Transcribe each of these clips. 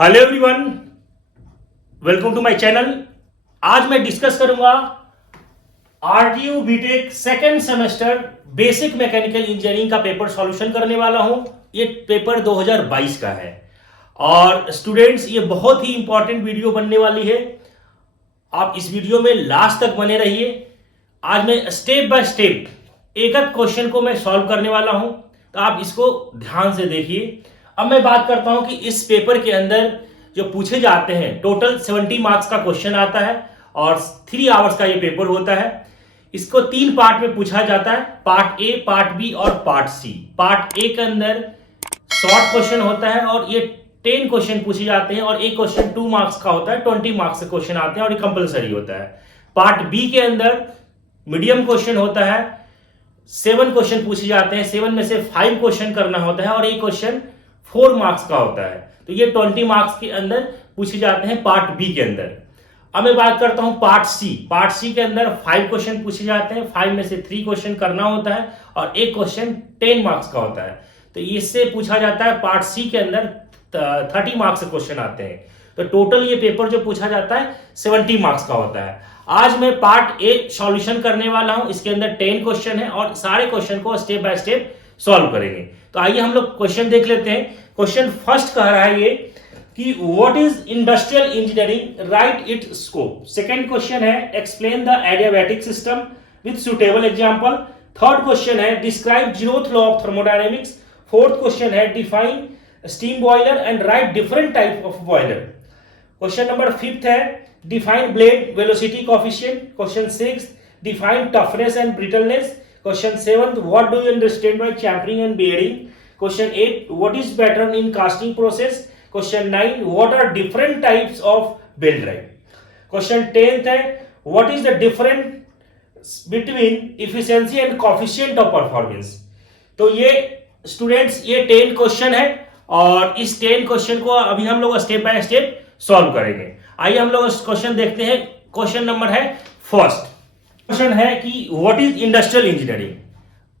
Hello everyone, welcome to my channel. आज मैं discuss करूंगा RTU BTech second semester basic mechanical engineering का paper solution करने वाला हूं। ये पेपर 2022 का है और स्टूडेंट्स ये बहुत ही इंपॉर्टेंट वीडियो बनने वाली है। आप इस वीडियो में लास्ट तक बने रहिए। आज मैं स्टेप बाय स्टेप एक एक क्वेश्चन को मैं सॉल्व करने वाला हूं, तो आप इसको ध्यान से देखिए। अब मैं बात करता हूं कि इस पेपर के अंदर जो पूछे जाते हैं, टोटल 70 मार्क्स का क्वेश्चन आता है और 3 आवर्स का ये पेपर होता है। इसको 3 पार्ट में पूछा जाता है, पार्ट ए, पार्ट बी और पार्ट सी। पार्ट ए के अंदर शॉर्ट क्वेश्चन होता है और ये 10 क्वेश्चन पूछे जाते हैं और एक क्वेश्चन 2 मार्क्स का होता है, 20 मार्क्स के क्वेश्चन आते हैं और ये कंपलसरी होता है। पार्ट बी के अंदर मीडियम क्वेश्चन होता है, 7 क्वेश्चन पूछे जाते हैं, 7 में से 5 क्वेश्चन करना होता है और एक क्वेश्चन 4 मार्क्स का होता है। तो ये 20 मार्क्स के अंदर पूछे जाते हैं पार्ट बी के अंदर। अब मैं बात करता हूं पार्ट सी। पार्ट सी के अंदर 5 क्वेश्चन पूछे जाते हैं, 5 में से 3 क्वेश्चन करना होता है और एक क्वेश्चन 10 मार्क्स का होता है। तो इससे पूछा जाता है पार्ट सी के अंदर 30 मार्क्स के क्वेश्चन आते हैं। तो टोटल ये पेपर जो पूछा जाता है 70 मार्क्स का होता है। आज मैं पार्ट ए सॉल्यूशन करने वाला हूं। इसके अंदर 10 क्वेश्चन है और सारे क्वेश्चन को स्टेप बाय स्टेप सॉल्व करेंगे। तो आइए हम लोग क्वेश्चन देख लेते हैं। क्वेश्चन फर्स्ट कह रहा है ये कि what is industrial engineering, write it scope. Second question है explain the adiabatic system with suitable example. Third question है describe zeroth law of thermodynamics. Fourth question है define steam boiler and write different type of boiler. Question number 5 है define blade velocity coefficient. Question 6 define toughness and brittleness. Question 7, what do you understand by champering and bearing? Question 8, what is pattern in casting process? Question 9, what are different types of belt drive? Question 10 है what is the difference between efficiency and coefficient of performance? तो ये students ये 10 question है और इस 10 question को अभी हम लोग स्टेप बाय स्टेप सॉल्व करेंगे। आइए हम लोग क्वेश्चन देखते हैं। क्वेश्चन नंबर है फर्स्ट क्वेश्चन है कि what is industrial engineering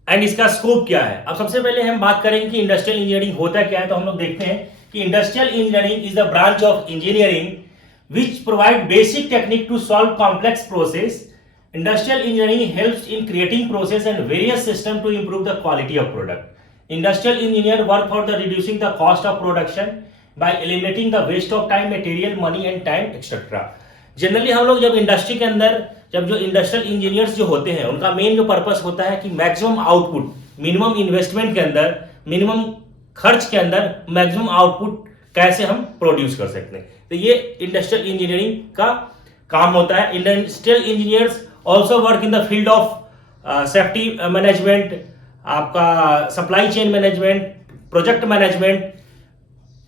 and इसका स्कोप क्या है। अब सबसे पहले हम बात करेंगे कि इंडस्ट्रियल इंजीनियरिंग होता क्या है। तो हम लोग देखते हैं कि industrial engineering is the branch of engineering which provide basic technique to solve complex process. Industrial engineering helps in creating process and various system to improve the quality of product. Industrial engineer work for the reducing the cost of production by eliminating the waste of time, material, money and time etcetera. Generally हम लोग जब industry के अंदर जो industrial engineers जो होते हैं उनका मेन जो पर्पस होता है कि मैक्सिमम आउटपुट, मिनिमम इन्वेस्टमेंट के अंदर, मिनिमम खर्च के अंदर मैक्सिमम आउटपुट कैसे हम प्रोड्यूस कर सकते हैं। तो ये इंडस्ट्रियल इंजीनियरिंग का काम होता है। Industrial engineers also work in the field of safety management, आपका supply chain management, project management,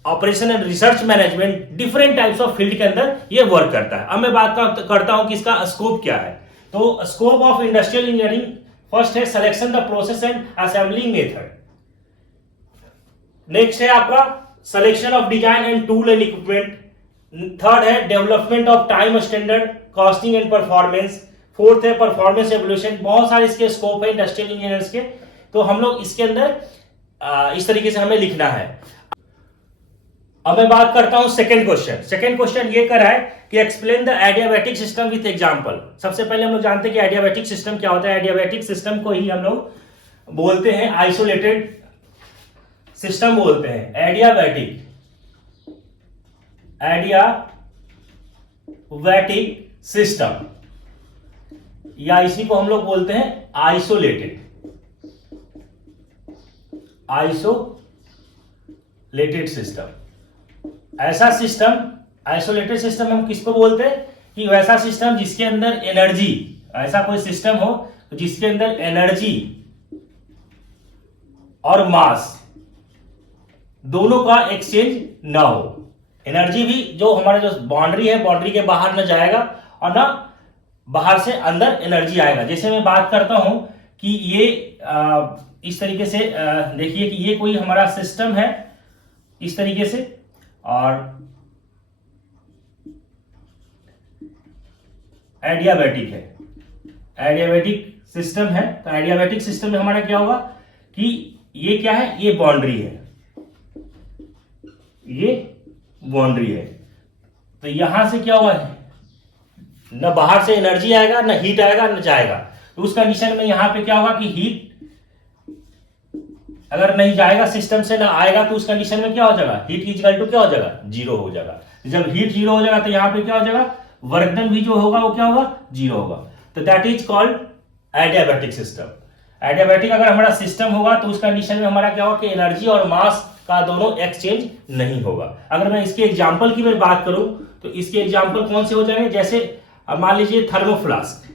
operation and research management, different types of field के अंदर ये वर्क करता है। अब मैं बात करता हूं कि इसका स्कोप क्या है। तो scope of industrial engineering first है selection the process and assembling method. Next है आपका selection of design and tool and equipment. Third है development of time standard, costing and performance. Fourth है परफॉर्मेंस एवोल्यूशन। बहुत सारे इसके स्कोप है industrial engineers के। तो हम लोग इसके अंदर इस तरीके से हमें लिखना है। अब मैं बात करता हूं सेकंड क्वेश्चन। सेकंड क्वेश्चन ये कर रहा है कि explain the adiabatic system with example. सबसे पहले हम लोग जानते हैं कि एडियाबैटिक सिस्टम क्या होता है। एडियाबैटिक सिस्टम को ही हम लोग बोलते हैं आइसोलेटेड सिस्टम बोलते हैं। एडियाबैटिक सिस्टम या इसी को हम लोग बोलते हैं आइसोलेटेड सिस्टम। ऐसा सिस्टम, आइसोलेटेड सिस्टम हम किसको बोलते हैं कि वैसा सिस्टम जिसके अंदर एनर्जी, ऐसा कोई सिस्टम हो जिसके अंदर एनर्जी और मास दोनों का एक्सचेंज ना हो। एनर्जी भी जो हमारा जो बाउंड्री है, बाउंड्री के बाहर ना जाएगा और ना बाहर से अंदर एनर्जी आएगा। जैसे मैं बात करता हूं कि ये इस तरीके से देखिए कि ये कोई हमारा सिस्टम है इस तरीके से और एडियाबैटिक है, एडियाबैटिक सिस्टम है। तो एडियाबैटिक सिस्टम में हमारा क्या होगा कि ये क्या है, ये बाउंड्री है, ये बाउंड्री है। तो यहां से क्या हुआ है, न बाहर से एनर्जी आएगा, न हीट आएगा, न जाएगा। तो उस कंडीशन में यहां पे क्या होगा कि हीट अगर नहीं जाएगा सिस्टम से, ना आएगा, तो उस कंडीशन में क्या हो जाएगा, हीट इक्वल टू क्या हो जाएगा, जीरो हो जाएगा। जब हीट जीरो हो जाएगा तो यहां पे क्या हो जाएगा, वर्क डन भी जो होगा वो क्या होगा, जीरो होगा। तो that is called adiabatic system. Adiabatic अगर हमारा सिस्टम होगा तो उस कंडीशन में हमारा क्या होगा कि एनर्जी और मास का दोनों एक्सचेंज नहीं होगा। अगर मैं इसके एग्जांपल की मैं बात करूं तो इसके एग्जांपल कौन से हो जाएंगे, जैसे अब मान लीजिए thermo flask.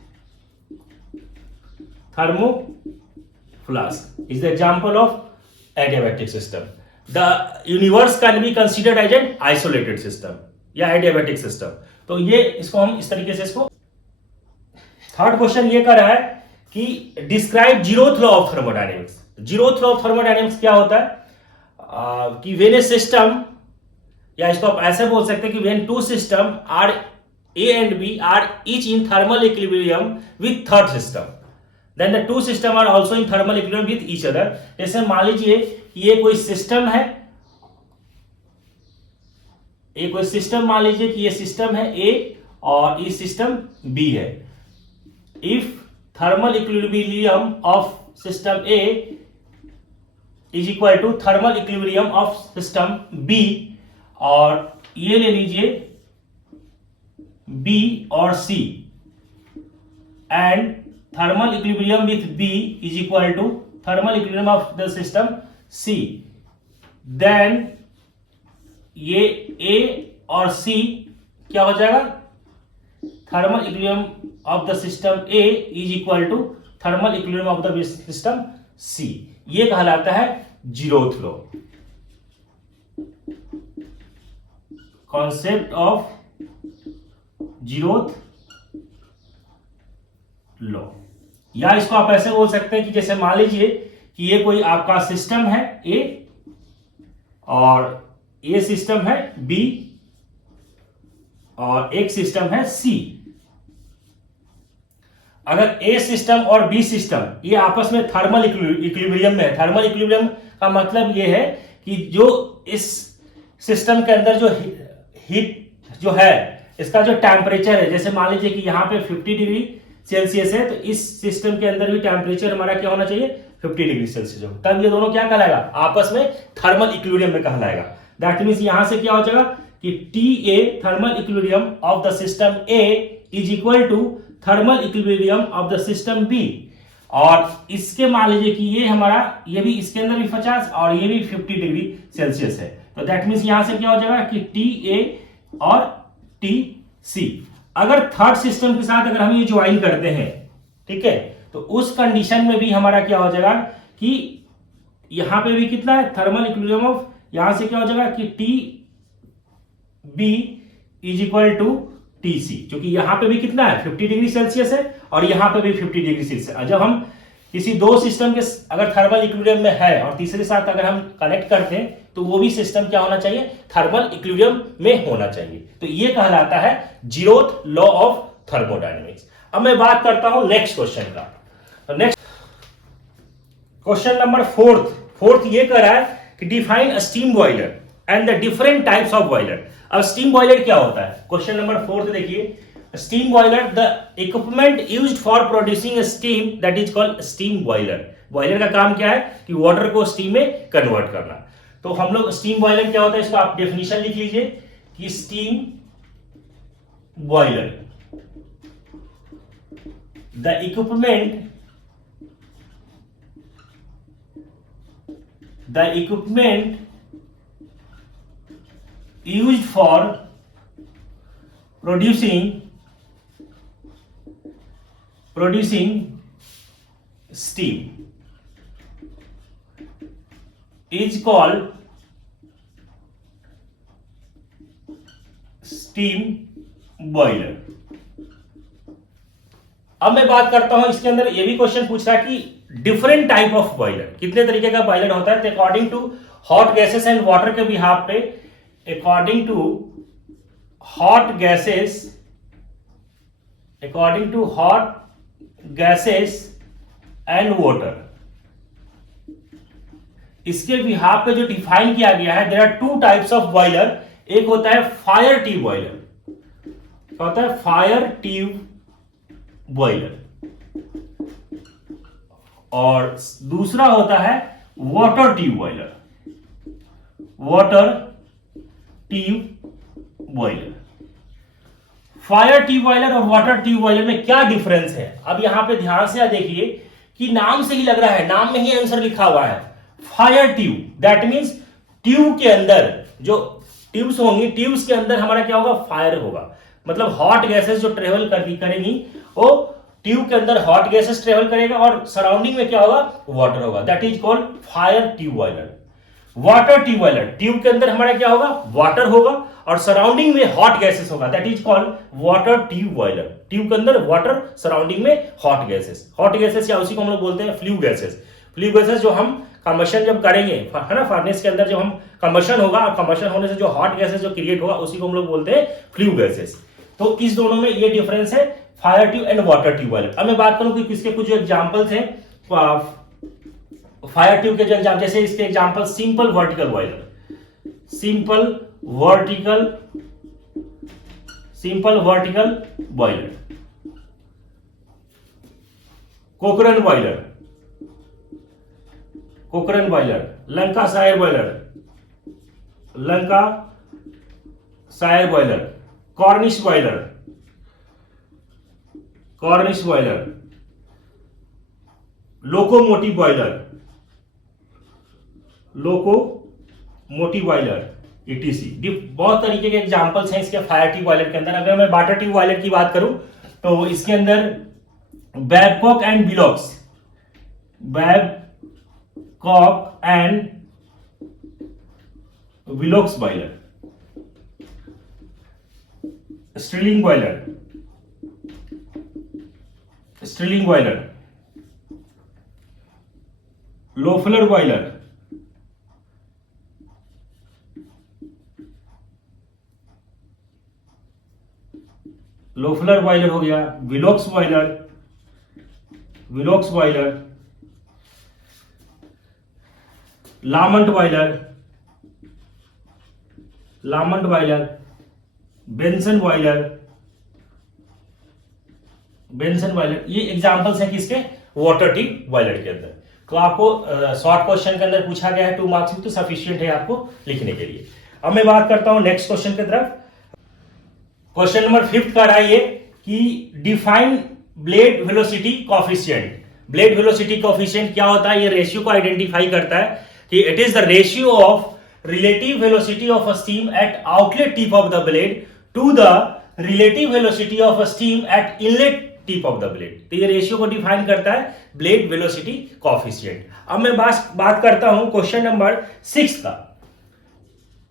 Thermo flask is the example of adiabatic system. The universe can be considered as an isolated system या adiabatic system। तो ये इसको हम इस तरीके से इसको, थर्ड क्वेश्चन ये कर रहा है कि describe zeroth law of thermodynamics. Zeroth law of thermodynamics क्या होता है कि व्हेन ए सिस्टम, या इसको आप ऐसे बोल सकते हैं कि when two system are A and B are each in thermal equilibrium with third system, then the two system are also in thermal equilibrium with each other। जैसे मान लीजिए ये कोई सिस्टम है, ये कोई सिस्टम, मान लीजिए कि ये सिस्टम है A और ये सिस्टम B है। If thermal equilibrium of system A is equal to thermal equilibrium of system B, और ये ले लीजिए B और C, and thermal equilibrium with B is equal to thermal equilibrium of the system C, then ये A और C क्या हो जाएगा, thermal equilibrium of the system A is equal to thermal equilibrium of the system C। ये कहलाता है zeroth law, concept of zeroth law. या इसको आप ऐसे बोल सकते हैं कि जैसे मान लीजिए कि ये कोई आपका सिस्टम है ए और ये सिस्टम है बी और एक सिस्टम है सी। अगर ए सिस्टम और बी सिस्टम ये आपस में थर्मल इक्विलिब्रियम में है। थर्मल इक्विलिब्रियम का मतलब ये है कि जो इस सिस्टम के अंदर जो हीट जो है, इसका जो टेम्परेचर है, जैसे मान लीजिए कि यहां पे 50 डिग्री सेल्सियस है, तो इस सिस्टम के अंदर भी टेम्परेचर हमारा क्या होना चाहिए, 50 डिग्री सेल्सियस हो, तब ये दोनों क्या कहलाएगा, आपस में थर्मल इक्विलिब्रियम में कहलाएगा। दैट मींस यहां से क्या हो जाएगा कि TA thermal equilibrium of the system A is equal to thermal equilibrium of the system B, और इसके मान लीजिए कि ये हमारा, ये भी इसके अंदर भी 50 और ये भी 50 डिग्री सेल्सियस है। तो दैट मींस यहां से क्या हो जाएगा कि TA और TC। अगर थर्ड सिस्टम के साथ अगर हम ये ज्वाइन करते हैं, ठीक है, तो उस कंडीशन में भी हमारा क्या हो जाएगा कि यहां पे भी कितना है, थर्मल इक्विलिब्रियम ऑफ, यहां से क्या हो जाएगा कि TB is equal to TC, क्योंकि यहां पे भी कितना है 50 डिग्री सेल्सियस है और यहां पे भी 50 डिग्री सेल्सियस है। जब हम किसी दो सिस्टम के अगर थर्मल इक्विलिब्रियम में है और तीसरे साथ अगर हम कनेक्ट करते हैं तो वो भी सिस्टम क्या होना चाहिए, थर्मल इक्विलिब्रियम में होना चाहिए। तो ये कहलाता है जीरोथ लॉ ऑफ थर्मोडायनेमिक्स। अब मैं बात करता हूं नेक्स्ट क्वेश्चन का। तो नेक्स्ट क्वेश्चन नंबर फोर्थ ये कह रहा है कि define steam boiler and the different types of boiler. अब स्टीम बॉयलर क्या होता है, क्वेश्चन नंबर 4 देखिए, steam boiler the equipment used for producing steam that is called steam boiler. Boiler का काम क्या है कि वाटर को स्टीम में कन्वर्ट करना। तो हम लोग स्टीम बॉयलर क्या होता है, इसको आप डेफिनेशन लिख लीजिए कि steam boiler the equipment used for producing steam is called steam boiler। अब मैं बात करता हूं, इसके अंदर ये भी क्वेश्चन पूछ रहा है कि डिफरेंट टाइप ऑफ बॉयलर, कितने तरीके का बॉयलर होता है। According to hot gases and water के बिहाफ पे, according to hot gases and water, इसके बिहाफ पे जो डिफाइन किया गया है, there are two types of boiler एक होता है फायर ट्यूब बॉयलर, क्या होता है, फायर ट्यूब बॉयलर, और दूसरा होता है water tube boiler, water tube boiler. Fire tube boiler और वाटर ट्यूब बॉयलर में क्या डिफरेंस है? अब यहां पे ध्यान से देखिए कि नाम से ही लग रहा है, नाम में ही आंसर लिखा हुआ है fire tube, that means tube के अंदर जो ट्यूब्स होंगी, ट्यूब्स के अंदर हमारा क्या होगा, फायर होगा, मतलब हॉट गैसेस जो ट्रेवल करेंगी वो ट्यूब के अंदर हॉट गैसेस ट्रेवल करेगा और सराउंडिंग में क्या होगा, वाटर होगा, that is called fire tube boiler. Water tube boiler, tube के अंदर हमारा क्या होगा, वाटर होगा और सराउंडिंग में हॉट गैसेस होगा, that is called water tube boiler. Tube के अंदर वाटर, सराउंडिंग में हॉट गैसेस, हॉट गैसेस या उसी को हम लोग बोलते हैं फ्लू गैसेस। फ्लू गैसेस जो हम कंबशन जब करेंगे, है ना, फर्नेस के अंदर जब हम कंबशन होगा और कंबशन होने से जो हॉट गैसेस जो क्रिएट होगा उसी को हम लोग बोलते हैं फ्लू गैसेस। तो इस दोनों में ये डिफरेंस है, fire tube and water tube boiler. अब मैं बात करूं कि किसके कुछ एग्जांपल्स हैं फायर ट्यूब के, जो एग्जाम्पल, जैसे इसके example simple vertical boiler, simple vertical boiler, Cochran boiler, Lancashire boiler, Cornish boiler, locomotive boiler, ETC। बहुत तरीके के एग्जांपल्स हैं इसके फायर ट्यूब बॉयलर के अंदर। अगर मैं वाटर ट्यूब बॉयलर की बात करूं तो इसके अंदर Babcock and Wilcox boiler, Stirling boiler, Loeffler boiler, हो गया, Wilcox boiler, Lamont boiler, Benson boiler, ये एग्जांपल्स हैं किसके, वाटर ट्यूब बॉयलर के अंदर। तो आपको शॉर्ट क्वेश्चन के अंदर पूछा गया है 2 मार्क्स में, तो सफिशिएंट है आपको लिखने के लिए। अब मैं बात करता हूं नेक्स्ट क्वेश्चन की तरफ। क्वेश्चन नंबर 5 का रहा है कि define blade velocity coefficient. Blade velocity coefficient क्या होता है? ये रेशियो को आइडेंटिफाई करता है कि it is the ratio of relative velocity of a steam at outlet tip of the blade to the relative velocity of a steam at inlet tip of the blade. तो ये ratio को define करता है blade velocity coefficient. अब मैं बात करता हूं क्वेश्चन नंबर 6 का।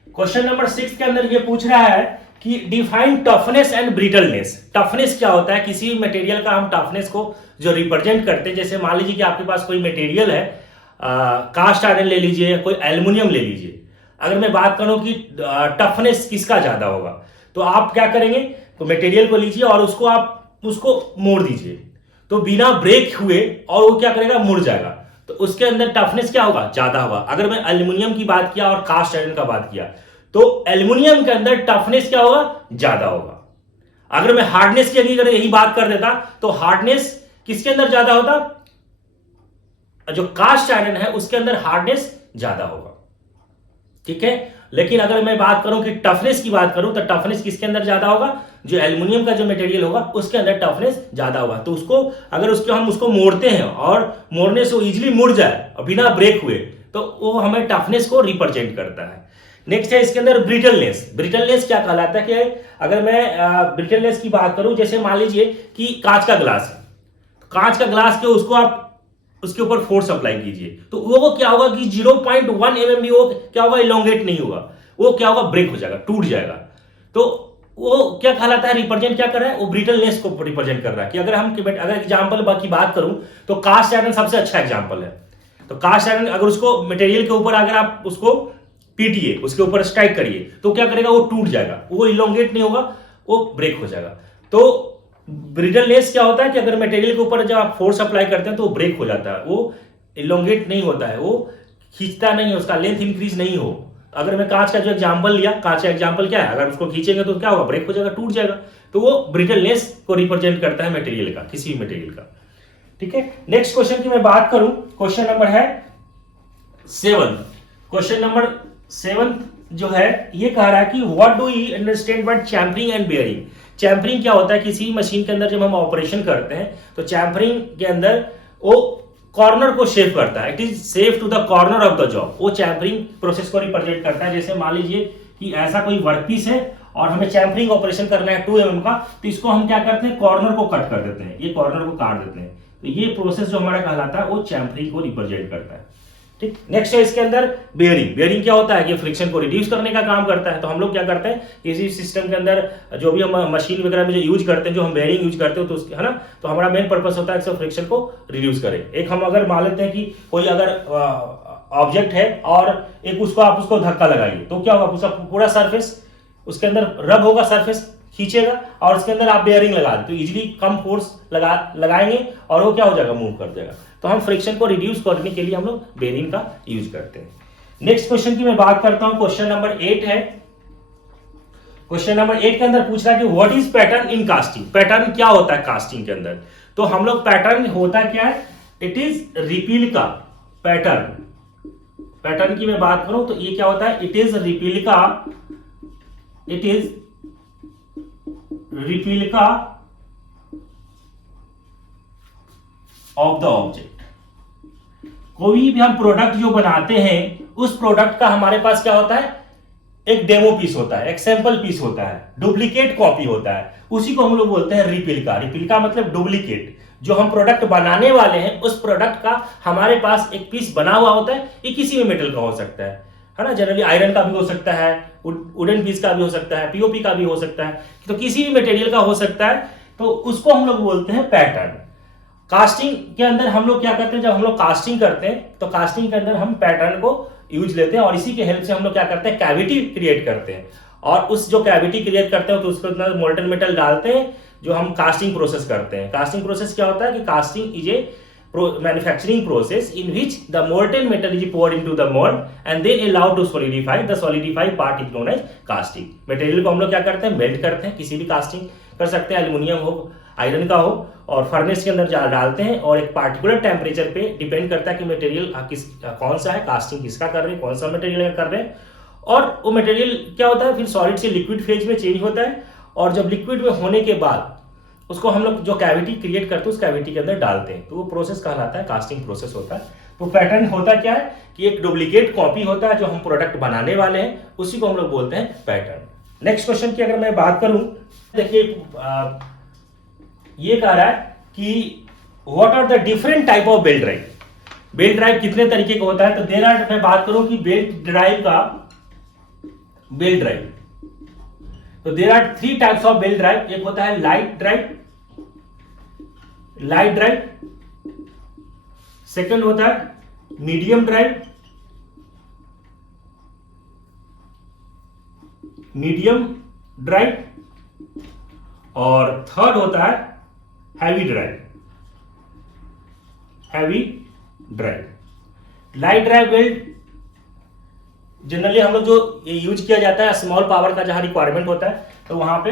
क्वेश्चन नंबर 6 के अंदर ये पूछ रहा है कि define toughness and brittleness. Toughness क्या होता है? किसी भी मटेरियल का हम टफनेस को जो रिप्रेजेंट करते हैं, जैसे मान लीजिए कि आपके पास कोई मटेरियल है, कास्ट आयरन ले लीजिए, कोई एल्युमिनियम ले लीजिए। अगर मैं बात करूं कि टफनेस किसका ज्यादा होगा, तो आप क्या करेंगे, तो मटेरियल को लीजिए और उसको मोड़ दीजिए, तो बिना ब्रेक हुए और वो क्या करेगा, मुड़ जाएगा, तो उसके अंदर टफनेस क्या होगा, ज्यादा होगा। अगर मैं एल्युमिनियम की बात किया और कास्ट आयरन का बात किया, तो एल्युमिनियम के अंदर टफनेस क्या होगा, ज्यादा होगा। अगर मैं हार्डनेस की अगर यही बात कर देता, तो हार्डनेस किसके अंदर ज्यादा होता, जो कास्ट आयरन है उसके अंदर हार्डनेस ज्यादा होगा, ठीक है। लेकिन अगर मैं बात करूं कि टफनेस की बात करूं, तो टफनेस किसके अंदर ज्यादा होगा, जो एल्युमिनियम का जो मटेरियल होगा उसके अंदर टफनेस ज्यादा होगा। तो अगर हम उसको मोड़ते हैं और मोड़ने से वो इजीली मुड़ जाए और बिना ब्रेक हुए, तो वो हमें टफनेस को रिप्रेजेंट करता है। नेक्स्ट है इसके अंदर ब्रिटलनेस। ब्रिटलनेस क्या कहलाता है कि अगर मैं ब्रिटलनेस की बात करूं, जैसे मान लीजिए कि कांच का ग्लास है, कांच का ग्लास के उसको आप उसके ऊपर फोर्स अप्लाई कीजिए, तो वो क्या होगा कि 0.1 mm भी वो क्या होगा, इलोंगेट नहीं होगा, वो क्या होगा, ब्रेक हो जाएगा, टूट जाएगा। तो वो क्या कहलाता है, रिप्रेजेंट क्या कर रहा है, वो ब्रिटलनेस को रिप्रेजेंट कर रहा है। कि अगर एग्जांपल की बात करूं, तो कास्ट आयरन सबसे अच्छा एग्जांपल है। तो कास्ट आयरन अगर उसको मटेरियल के ऊपर अगर आप उसको पीटिए, उसके ऊपर स्ट्राइक करिए, तो क्या करेगा, वो टूट जाएगा, वो इलोंगेट नहीं होगा, वो ब्रेक हो जाएगा। तो ब्रिटलनेस क्या होता है कि अगर मटेरियल के ऊपर जब आप फोर्स अप्लाई करते हैं तो वो ब्रेक हो जाता है, वो इलोंगेट नहीं होता है, वो खींचता नहीं है, उसका लेंथ इंक्रीज नहीं अगर मैं कांच का जो एग्जांपल लिया, कांच का एग्जांपल क्या है, अगर उसको खींचेंगे तो क्या होगा, ब्रेक हो जाएगा, टूट जाएगा। तो वो ब्रिटलनेस को रिप्रेजेंट करता है मटेरियल का, किसी भी मटेरियल का। ठीक है, नेक्स्ट क्वेश्चन की मैं बात करूं, क्वेश्चन नंबर है 7। क्वेश्चन नंबर 7 जो है ये कह रहा है कि what do you understand by chamfering and bearing. Chamfering क्या होता है, किसी मशीन के अंदर जब हम ऑपरेशन करते हैं तो चैम्फरिंग के अंदर वो कॉर्नर को शेप करता है, it is safe to the corner of the job. वो चैम्फरिंग प्रोसेस को रिप्रेजेंट करता है। जैसे मान लीजिए कि ऐसा कोई वर्कपीस है और हमें चैम्फरिंग ऑपरेशन करना है 2 mm का, तो इसको हम क्या करते हैं, कॉर्नर को कट कर देते हैं, ये कॉर्नर को काट देते हैं। तो ये प्रोसेस जो हमारा कहलाता है वो चैम्फरिंग को रिप्रेजेंट करता है। ठीक, नेक्स्ट है इसके अंदर बेयरिंग। बेयरिंग क्या होता है कि फ्रिक्शन को रिड्यूस करने का काम करता है। तो हम लोग क्या करते हैं, किसी सिस्टम के अंदर जो भी हम मशीन वगैरह में जो यूज करते हैं, जो हम बेयरिंग यूज करते हैं, तो है ना, तो हमारा मेन पर्पस होता है कि फ्रिक्शन को रिड्यूस करें। एक हम अगर मान लेते हैं कि कोई अगर ऑब्जेक्ट है और एक उसको आप उसको धक्का लगाइए, तो क्या होगा, उसका पूरा सरफेस उसके अंदर रब होगा, सरफेस खींचेगा, और उसके अंदर आप बेयरिंग लगा दें तो इजीली कम फोर्स लगाएंगे और वो क्या हो जाएगा, मूव कर जाएगा। तो हम फ्रिक्शन को रिड्यूस करने के लिए हम लोग बेयरिंग का यूज करते हैं। नेक्स्ट क्वेश्चन की मैं बात करता हूं, क्वेश्चन नंबर 8 है। क्वेश्चन नंबर 8 के अंदर पूछ रहा है कि what is pattern in casting. Pattern क्या होता है कास्टिंग के अंदर, तो हम लोग पैटर्न होता क्या है, it is replica pattern. Pattern की मैं बात करूं तो ये क्या होता है, it is replica, it is replica of the object. कोई भी हम प्रोडक्ट जो बनाते हैं उस प्रोडक्ट का हमारे पास क्या होता है, एक डेमो पीस होता है, एक सैंपल पीस होता है, डुप्लीकेट कॉपी होता है, उसी को हम लोग बोलते हैं रिप्लिका। रिप्लिका मतलब डुप्लीकेट। जो हम प्रोडक्ट बनाने वाले हैं उस प्रोडक्ट का हमारे पास एक पीस बना हुआ होता है। ये किसी भी मेटल का हो सकता है ना, जनरली आयरन का भी हो सकता है, वुडन पीस का भी हो सकता है, पीओपी का भी हो सकता है, तो किसी भी मटेरियल का हो सकता है। तो उसको हम लोग बोलते हैं पैटर्न। कास्टिंग के अंदर हम लोग क्या करते हैं, जब हम लोग कास्टिंग करते हैं तो कास्टिंग के अंदर हम पैटर्न को यूज लेते हैं और इसी के हेल्प से हम लोग क्या करते हैं, कैविटी क्रिएट करते हैं। और उस जो कैविटी क्रिएट करते हैं तो उसके अंदर मोल्टन मेटल डालते हैं, जो हम कास्टिंग प्रोसेस करते हैं। कास्टिंग प्रोसेस क्या होता है कि casting is a manufacturing process in which the molten metal is poured into the mold and then allowed to solidify. The solidified part is known as casting. Material को हम लोग क्या करते हैं, मेल्ट करते हैं, किसी भी कास्टिंग कर सकते हैं, एल्यूमिनियम हो, आयरन का हो, और फर्नेस के अंदर डालते हैं और एक पार्टिकुलर टेम्परेचर पे डिपेंड करता है कि मटेरियल कौन सा है, कास्टिंग किसका कर रहे हैं, कौन सा मटेरियल कर रहे हैं। और वो मटेरियल क्या होता है, फिर सॉलिड से लिक्विड फेज में चेंज होता है, और जब लिक्विड में होने के बाद उसको हम लोग जो कैविटी क्रिएट करते हैं उस कैविटी के अंदर डालते हैं, तो वो प्रोसेस कहलाता है कास्टिंग प्रोसेस होता है। तो पैटर्न होता क्या है कि एक डुप्लीकेट कॉपी होता है जो हम प्रोडक्ट बनाने वाले हैं, उसी को हम लोग बोलते हैं पैटर्न। नेक्स्ट क्वेश्चन की अगर मैं बात करूं, देखिए ये कह रहा है कि what are the different type of belt drive. Belt drive कितने तरीके का होता है, तो देर आर, मैं बात करूं कि बेल्ट ड्राइव, तो there are 3 types of belt drive. एक होता है लाइट ड्राइव, सेकंड होता है मीडियम ड्राइव, और थर्ड होता है heavy drive. Light drive belt generally हम लोग जो यूज किया जाता है, स्मॉल पावर का जहां रिक्वायरमेंट होता है तो वहां पे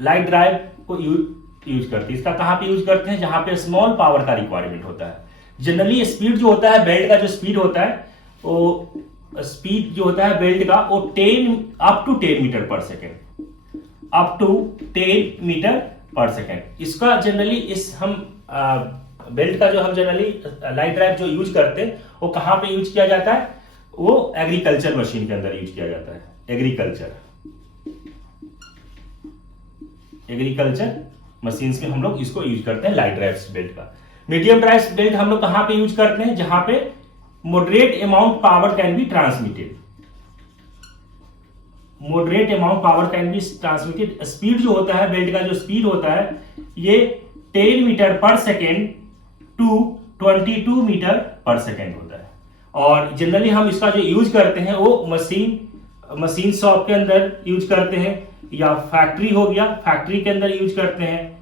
लाइट ड्राइव को यूज करते हैं। इसका कहां पे यूज करते हैं, जहां पे स्मॉल पावर का रिक्वायरमेंट होता है। जनरली स्पीड जो होता है बेल्ट का, जो स्पीड होता है वो स्पीड जो होता है बेल्ट का वो अप टू 10 मीटर पर सेकेंड। इसका जनरली हम बेल्ट का जो हम जनरली लाइट ड्राइव जो यूज करते हैं वो कहां पे यूज किया जाता है, वो एग्रीकल्चर मशीन के अंदर यूज किया जाता है। एग्रीकल्चर मशीन्स में हम लोग इसको यूज करते हैं लाइट ड्राइव बेल्ट का। मीडियम ड्राइव बेल्ट हम लोग कहां पे यूज करते हैं, जहां पे moderate amount power can be transmitted. Speed जो होता है बेल्ट का, जो स्पीड होता है ये 10 मीटर पर सेकेंड टू 22 मीटर पर सेकेंड होता है। और जनरली हम इसका जो यूज करते हैं वो मशीन शॉप के अंदर यूज करते हैं, या फैक्ट्री हो गया, फैक्ट्री के अंदर यूज करते हैं,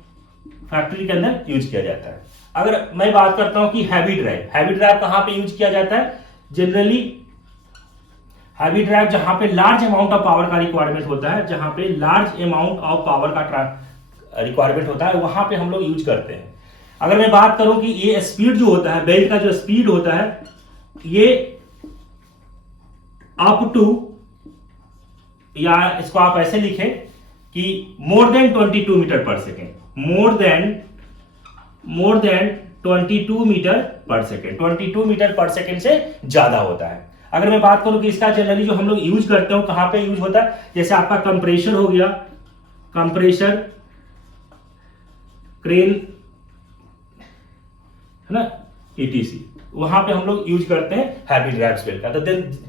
फैक्ट्री के अंदर यूज किया जाता है। अगर मैं बात करता हूं कि हैवी ड्राइव कहां पे यूज किया जाता है, जनरली हैवी ड्राइव जहां पे लार्ज अमाउंट ऑफ पावर का रिक्वायरमेंट होता है, जहां पे लार्ज अमाउंट ऑफ पावर का रिक्वायरमेंट होता है, वहां पे हम लोग यूज करते हैं। अगर मैं बात करूं कि ये स्पीड जो होता है, बेल्ट का जो स्पीड होता है, ये अप टू, या इसको आप ऐसे लिखें कि मोर देन 22 मीटर पर सेकेंड, मोर देन 22 मीटर पर सेकेंड, 22 मीटर पर सेकेंड से ज्यादा होता है। अगर मैं बात करूं कि इसका जनरली जो हम लोग यूज करते हो कहां पे यूज होता है, जैसे आपका कंप्रेशर हो गया, कंप्रेशर क्रेन है ना, ETC, वहां पे हम लोग यूज करते हैं हैवी ड्राइव बेल्ट का। तो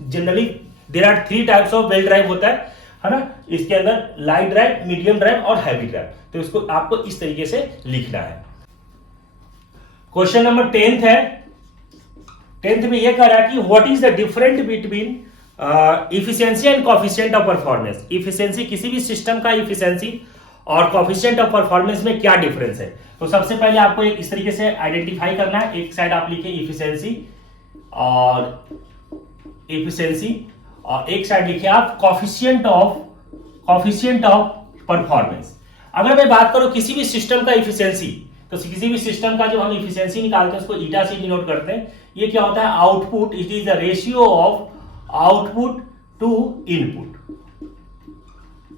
generally there are 3 types of belt drive होता है ना, इसके अंदर लाइट ड्राइव, मीडियम ड्राइव और हैवी ड्राइव। तो इसको आपको इस तरीके से लिखना है। क्वेश्चन नंबर 10th है। 10th में यह कह रहा है कि what is the difference between efficiency and coefficient of performance. Efficiency, किसी भी सिस्टम का इफिशिएंसी और कोएफिशिएंट ऑफ परफॉर्मेंस में क्या डिफरेंस है। तो सबसे पहले आपको एक इस तरीके से आइडेंटिफाई करना है। एक साइड आप लिखे इफिशिएंसी और एक साइड लिखे आप कोएफिशिएंट ऑफ परफॉर्मेंस। अगर मैं बात करूं किसी भी सिस्टम का इफिशिएंसी, तो किसी भी सिस्टम का जो हम इफिशिएंसी निकालते हैं उसको ईटा से डिनोट करते हैं। ये क्या होता है, output, it is the ratio of output to input,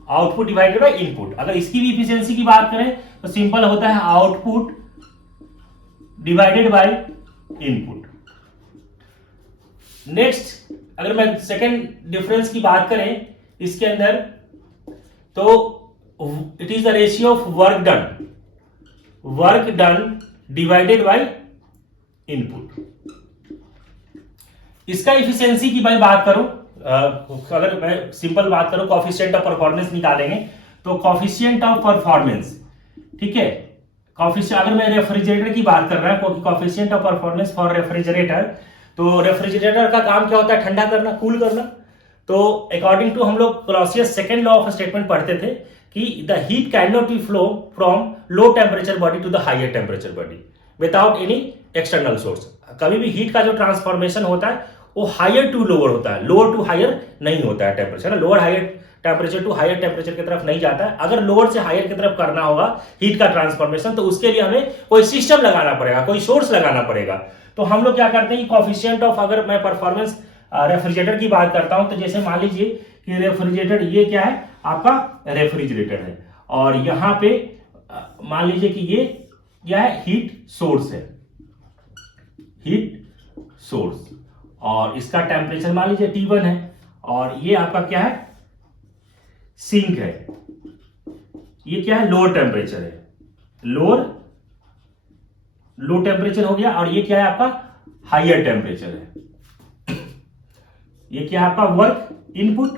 output divided by input. अगर इसकी भी इफिशिएंसी की बात करें तो सिंपल होता है output divided by input. Next, अगर मैं सेकेंड डिफरेंस की बात करें इसके अंदर, तो it is the ratio of work done divided by input. इसका इफिशिएंसी की मैं बात करूं, अगर मैं सिंपल बात करूं, कोएफिशिएंट ऑफ परफॉर्मेंस निकालेंगे तो कोएफिशिएंट ऑफ परफॉर्मेंस, ठीक है, कोएफिशिएंट, अगर मैं रेफ्रिजरेटर की बात कर रहा हूं, क्योंकि coefficient of performance for refrigerator, तो रेफ्रिजरेटर का काम क्या होता है, ठंडा करना, कूल करना। तो अकॉर्डिंग टू हम लोग Clausius second law of statement पढ़ते थे कि the heat can not be flow from low temperature body to the higher temperature body without any external source. कभी भी हीट का जो ट्रांसफॉर्मेशन होता है वो हायर टू लोअर होता है, लोअर टू हायर नहीं होता है temperature, lower higher temperature to higher temperature की तरफ नहीं जाता है। अगर लोअर से हायर की तरफ करना होगा हीट का ट्रांसफॉर्मेशन, तो उसके लिए हमें कोई सिस्टम लगाना पड़ेगा, कोई सोर्स लगाना पड़ेगा। तो हम लोग क्या करते हैं कि कोएफिशिएंट ऑफ, अगर मैं परफॉर्मेंस रेफ्रिजरेटर की बात करता हूं, तो जैसे मान लीजिए कि रेफ्रिजरेटर, ये क्या है आपका रेफ्रिजरेटर है, और यहां पे मान लीजिए कि ये क्या है, हीट सोर्स है, हीट सोर्स, और इसका टेम्परेचर मान लीजिए T1 है, और ये आपका क्या है, सिंक है, ये क्या है, लोअर टेम्परेचर है, लो टेम्परेचर हो गया, और ये क्या है आपका हायर टेम्परेचर है। ये क्या है आपका वर्क इनपुट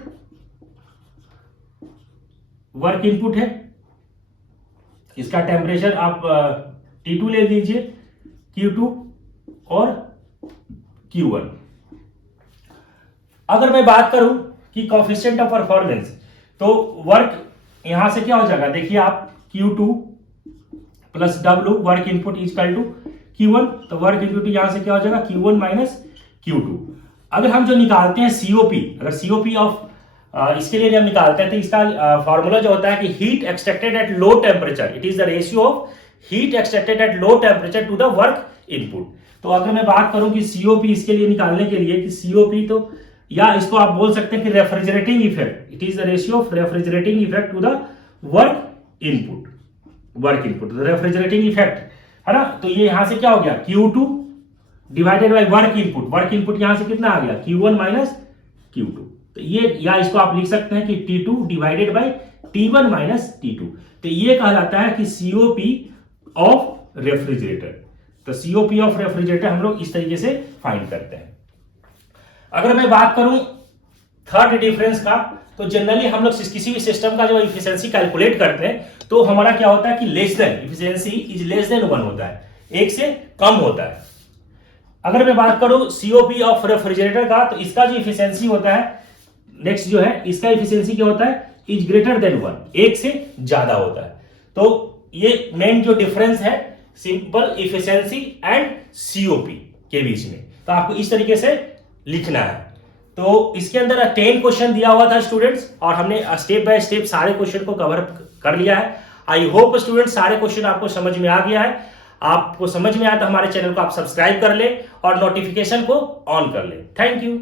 है, इसका टेम्परेचर आप T2 ले लीजिए, Q2 और Q1। अगर मैं बात करूं कि कोएफिशिएंट ऑफ परफॉर्मेंस, तो वर्क यहां से क्या हो जाएगा, देखिए आप Q2 plus W work input equal to Q1, तो वर्क इनपुट यहां से क्या हो जाएगा, Q1 माइनस Q2। अगर हम जो निकालते हैं COP, अगर COP ऑफ इसके लिए हम निकालते हैं तो इसका फॉर्मूला जो होता है कि heat extracted at low temperature, it is the ratio of heat extracted at low temperature to the work input. तो अगर मैं बात करूं कि COP इसके लिए निकालने के लिए कि COP, तो या इसको आप बोल सकते हैं कि refrigerating effect, it is the ratio of refrigerating effect to the work input, refrigerating effect है ना। तो ये यहां से क्या हो गया, Q2 divided by work input यहां से कितना आ गया, Q1 माइनस Q2। तो ये, या इसको आप लिख सकते हैं कि T2 divided by T1 minus T2। तो ये कहलाता है कि COP ऑफ रेफ्रिजरेटर। तो COP ऑफ रेफ्रिजरेटर हम लोग इस तरीके से फाइंड करते हैं। अगर मैं बात करूं थर्ड डिफरेंस का, तो जनरली हम लोग किसी भी सिस्टम का जो इफिशिएंसी कैलकुलेट करते हैं तो हमारा क्या होता है कि less than, efficiency is less than 1 होता है, 1 से कम होता है। अगर मैं बात करूं COP ऑफ रेफ्रिजरेटर का, तो इसका जो इफिशिएंसी होता है, नेक्स्ट जो है इसका इफिशिएंसी क्या होता है, इज ग्रेटर देन 1, 1 से ज्यादा होता है। तो ये मेन जो डिफरेंस है सिंपल इफिशिएंसी एंड COP के बीच में, तो आपको इस तरीके से लिखना है। तो इसके अंदर 10 क्वेश्चन दिया हुआ था स्टूडेंट्स, और हमने स्टेप बाय स्टेप सारे क्वेश्चन को कवर कर लिया है। आई होप स्टूडेंट्स सारे क्वेश्चन आपको समझ में आ गया है। आपको समझ में आया तो हमारे चैनल को आप सब्सक्राइब कर ले और नोटिफिकेशन को ऑन कर ले। Thank you.